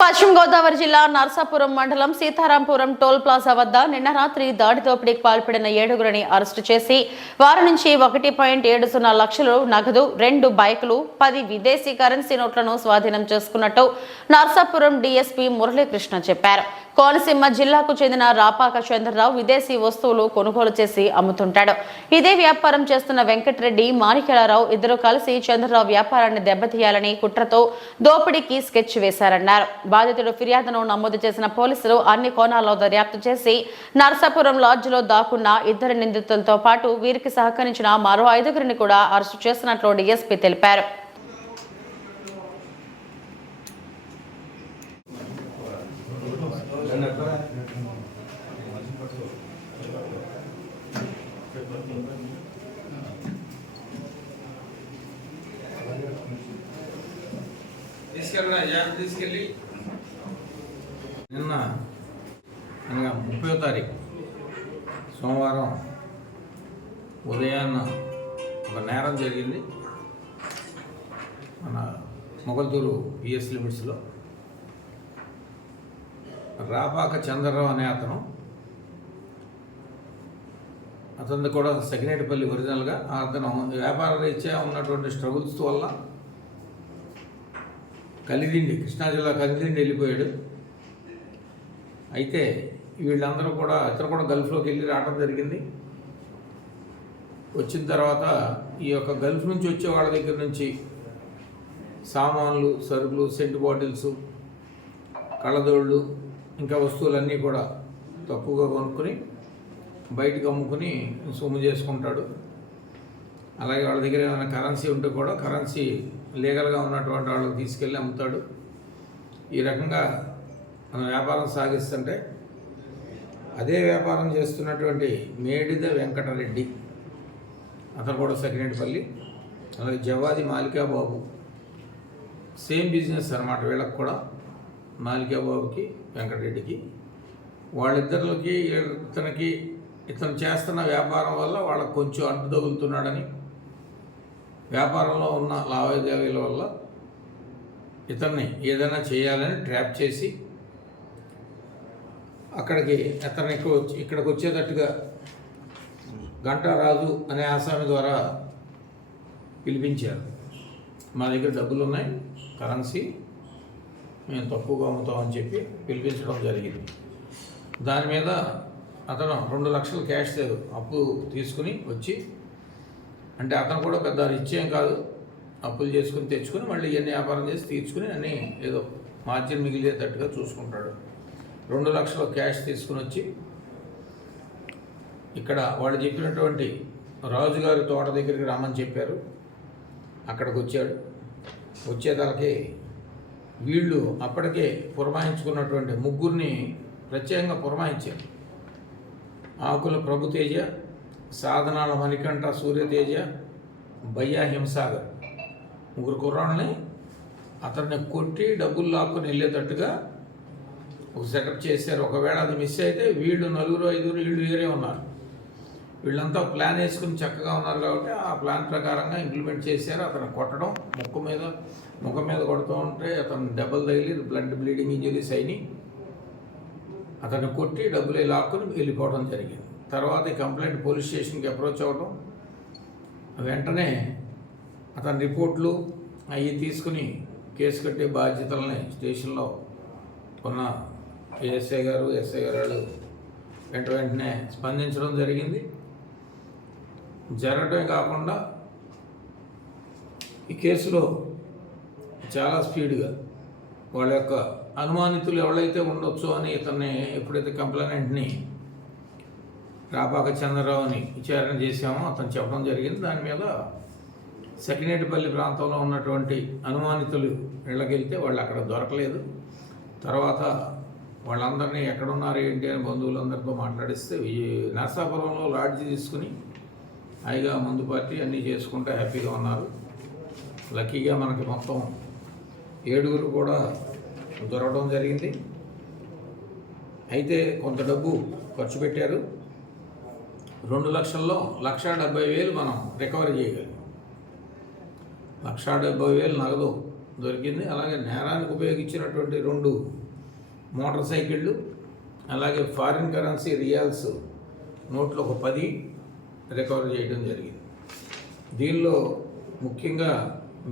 పశ్చిమ గోదావరి జిల్లా నర్సాపురం మండలం సీతారాంపురం టోల్ ప్లాజా వద్ద నిన్న రాత్రి దాడి దోపిడీకి పాల్పడిన 7గురిని అరెస్టు చేసి వారి నుంచి 1.70 లక్షలు నగదు 2 బైకులు 10 విదేశీ కరెన్సీ నోట్లను స్వాధీనం చేసుకున్నట్టు నర్సాపురం డీఎస్పీ మురళీకృష్ణ చెప్పారు. కోనసీమ జిల్లాకు చెందిన రాపాక చంద్రరావు విదేశీ వస్తువులు కొనుగోలు చేసి అమ్ముతుంటాడు. ఇదే వ్యాపారం చేస్తున్న వెంకటరెడ్డి, మాణిక్యాలరావు ఇద్దరు కలిసి చంద్రరావు వ్యాపారాన్ని దెబ్బతీయాలని కుట్రతో దోపిడీకి స్కెచ్ వేశారన్నారు. బాధితుడు ఫిర్యాదును నమోదు చేసిన పోలీసులు అన్ని కోణాల్లో దర్యాప్తు చేసి నర్సాపురం లాడ్జిలో దాక్కున్న 2 నిందితులతో పాటు వీరికి సహకరించిన మరో 5గురిని కూడా అరెస్టు చేసినట్లు డీఎస్పీ తెలిపారు. తీసుకెళ్ళి నిన్న అనగా 30వ తారీఖు సోమవారం ఉదయాన్న ఒక నేరం జరిగింది మన మొగల్తూరు పిఎస్ లిమిట్స్లో. రాపాక చంద్రరావు అనే అతను కూడా సకినేటిపల్లి ఒరిజినల్గా అతను వ్యాపార రీత్యా ఉన్నటువంటి స్ట్రగుల్స్ వల్ల కృష్ణా జిల్లా కలిదిండి వెళ్ళిపోయాడు. అయితే వీళ్ళందరూ కూడా ఇతరు కూడా గల్ఫ్లోకి వెళ్ళి రావడం జరిగింది. వచ్చిన తర్వాత ఈ యొక్క గల్ఫ్ నుంచి వచ్చే వాళ్ళ దగ్గర నుంచి సామాన్లు, సరుకులు, సెంట్ బాటిల్స్, కళ్ళదోళ్ళు, ఇంకా వస్తువులన్నీ కూడా తక్కువగా కొనుక్కొని బయటకు అమ్ముకుని సొమ్ము చేసుకుంటాడు. అలాగే వాళ్ళ దగ్గర ఏమైనా కరెన్సీ ఉంటే కూడా కరెన్సీ లీగల్గా ఉన్నటువంటి వాళ్ళకి తీసుకెళ్ళి అమ్ముతాడు. ఈ రకంగా మన వ్యాపారం సాగిస్తుంటే అదే వ్యాపారం చేస్తున్నటువంటి మేడిద వెంకటరెడ్డి, అతను కూడా సకినేటిపల్లి, అలాగే జవాది మాలికాబాబు సేమ్ బిజినెస్ అన్నమాట. వీళ్ళకి కూడా మాలికాబాబుకి వెంకటరెడ్డికి వాళ్ళిద్దరికి ఇతను చేస్తున్న వ్యాపారం వల్ల వాళ్ళకు కొంచెం అంటు తగులుతున్నాడని, వ్యాపారంలో ఉన్న లావాదేవీల వల్ల ఇతన్ని ఏదైనా చేయాలని ట్రాప్ చేసి ఇక్కడికి వచ్చేటట్టుగా గంటారాజు అనే ఆసామి ద్వారా పిలిపించారు. మా దగ్గర డబ్బులు ఉన్నాయి, కరెన్సీ మేము తక్కువగా అమ్ముతామని చెప్పి పిలిపించడం జరిగింది. దాని మీద అతను 2 లక్షలు క్యాష్ అప్పు తీసుకుని వచ్చి, అంటే అతను కూడా పెద్ద నిశ్చయం కాదు, అప్పులు చేసుకుని తెచ్చుకుని మళ్ళీ ఇవన్నీ వ్యాపారం చేసి తీర్చుకుని అన్నీ ఏదో మార్జిన్ మిగిలేటట్టుగా చూసుకుంటాడు. 2 లక్షలు క్యాష్ తీసుకుని వచ్చి ఇక్కడ వాళ్ళు చెప్పినటువంటి రాజుగారి తోట దగ్గరికి రమ్మని చెప్పారు. అక్కడికి వచ్చాడు. వచ్చేదానికి వీళ్ళు అప్పటికే పురమాయించుకున్నటువంటి 3గురిని ప్రత్యేకంగా పురమాయించారు. ఆకుల ప్రభుతేజ, సాధనాల మణికంఠ సూర్యతేజ, బయ్యా హింసాగర్ 3 కుర్రాళ్ళని అతన్ని కొట్టి డబ్బులు లాక్కుని వెళ్ళేటట్టుగా ఒక సెటప్ చేశారు. ఒకవేళ అది మిస్ అయితే వీళ్ళు 4, 5 వీళ్ళు వేరే ఉన్నారు. వీళ్ళంతా ప్లాన్ వేసుకుని చక్కగా ఉన్నారు కాబట్టి ఆ ప్లాన్ ప్రకారంగా ఇంప్లిమెంట్ చేశారు. అతను కొట్టడం, ముఖం మీద కొడుతూ ఉంటే అతను దెబ్బలు తగిలి బ్లీడింగ్ ఇంజరీస్ అయినాయి. అతన్ని కొట్టి డబ్బులు లాక్కుని వెళ్ళిపోవడం జరిగింది. తర్వాత ఈ కంప్లైంట్ పోలీస్ స్టేషన్కి అప్రోచ్ అవ్వడం, వెంటనే అతని రిపోర్ట్లు అవి తీసుకుని కేసు కట్టే బాధ్యతలని స్టేషన్లో ఉన్న ఎస్ఐ గారు వాళ్ళు వెంటనే స్పందించడం జరిగింది. జరగటమే కాకుండా ఈ కేసులో చాలా స్పీడ్గా వాళ్ళ యొక్క అనుమానితులు ఎవరైతే ఉండొచ్చో అని ఇతన్ని ఎప్పుడైతే కంప్లైంట్ని రాపాక చంద్రరావుని విచారణ చేశామో అతను చెప్పడం జరిగింది. దాని మీద సకినేటిపల్లి ప్రాంతంలో ఉన్నటువంటి అనుమానితులు ఇళ్ళకెళ్తే వాళ్ళు అక్కడ దొరకలేదు. తర్వాత వాళ్ళందరినీ ఎక్కడున్నారు ఏంటి అని బంధువులందరితో మాట్లాడిస్తే నర్సాపురంలో లాడ్జి తీసుకుని హాయిగా మందు పార్టీ అన్నీ చేసుకుంటే హ్యాపీగా ఉన్నారు. లక్కీగా మనకి మొత్తం 7గురు కూడా దొరకడం జరిగింది. అయితే కొంత డబ్బు ఖర్చు పెట్టారు. 2 లక్షల్లో 1,70,000 మనం రికవరీ చేయగలిగాం. 1,70,000 నగదు దొరికింది. అలాగే నేరానికి ఉపయోగించినటువంటి 2 మోటార్ సైకిళ్ళు, అలాగే ఫారిన్ కరెన్సీ రియాల్స్ నోట్లు ఒక 10 రికవర్ చేయడం జరిగింది. దీనిలో ముఖ్యంగా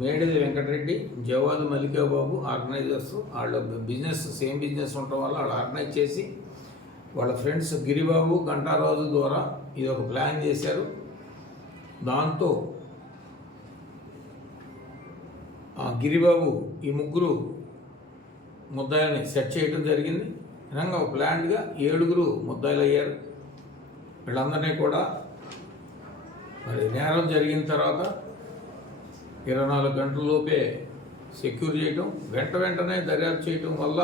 మేడిది వెంకటరెడ్డి, జవాదు మల్లికాబాబు ఆర్గనైజర్స్. వాళ్ళ బిజినెస్ సేమ్ బిజినెస్ ఉండటం వల్ల వాళ్ళు ఆర్గనైజ్ చేసి వాళ్ళ ఫ్రెండ్స్ గిరిబాబు, గంటారాజు ద్వారా ఇది ఒక ప్లాన్ చేశారు. దాంతో గిరిబాబు ఈ ముగ్గురు ముద్దాయిల్ని సెట్ చేయడం జరిగింది. విధంగా ఒక ప్లాన్గా 7 ముద్దాయిలు అయ్యారు. వీళ్ళందరినీ కూడా మరి నేరం జరిగిన తర్వాత 24 గంటలలోపే సెక్యూర్ చేయటం, వెంటనే దర్యాప్తు చేయటం వల్ల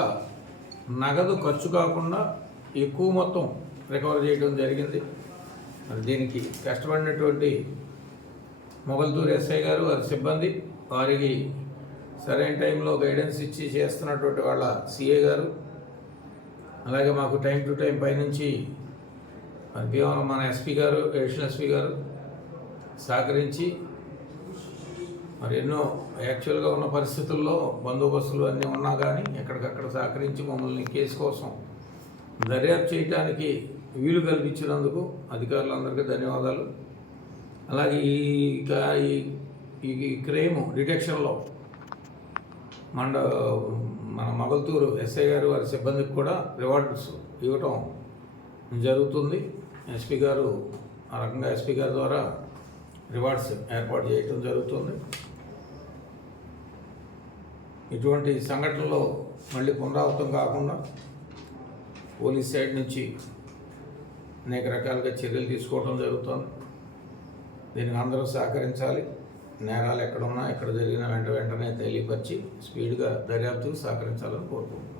నగదు ఖర్చు కాకుండా ఎక్కువ మొత్తం రికవర్ చేయడం జరిగింది. మరి దీనికి కష్టపడినటువంటి మొగల్తూరు ఎస్ఐ గారు, వారి సిబ్బంది, వారికి సరైన టైంలో గైడెన్స్ ఇచ్చి చేస్తున్నటువంటి వాళ్ళ సిఏ గారు, అలాగే మాకు టైం టు టైం పైనుంచి మరి భీమవరం మన ఎస్పీ గారు, అడిషనల్ ఎస్పీ గారు సహకరించి మరి ఎన్నో యాక్చువల్గా ఉన్న పరిస్థితుల్లో బందోబస్తులు అన్నీ ఉన్నా కానీ ఎక్కడికక్కడ సహకరించి మమ్మల్ని కేసు కోసం దర్యాప్తు చేయడానికి వీలు కల్పించినందుకు అధికారులందరికీ ధన్యవాదాలు. అలాగే ఈ క్రైమ్ డిటెక్షన్లో మన మొగల్తూరు ఎస్ఐ గారు, వారి సిబ్బందికి కూడా రివార్డ్స్ ఇవ్వటం జరుగుతుంది. ఎస్పీ గారు ఆ రకంగా ఎస్పీ గారి ద్వారా రివార్డ్స్ ఏర్పాటు చేయటం జరుగుతుంది. ఇటువంటి సంఘటనలో మళ్ళీ పునరావృతం కాకుండా పోలీస్ సైడ్ నుంచి అనేక రకాలుగా చర్యలు తీసుకోవడం జరుగుతుంది. దీనికి అందరూ సహకరించాలి. నేరాలు ఎక్కడున్నా, ఎక్కడ జరిగినా వెంటనే తెలియపరిచి స్పీడ్గా దర్యాప్తుకు సహకరించాలని కోరుకుంటున్నాను.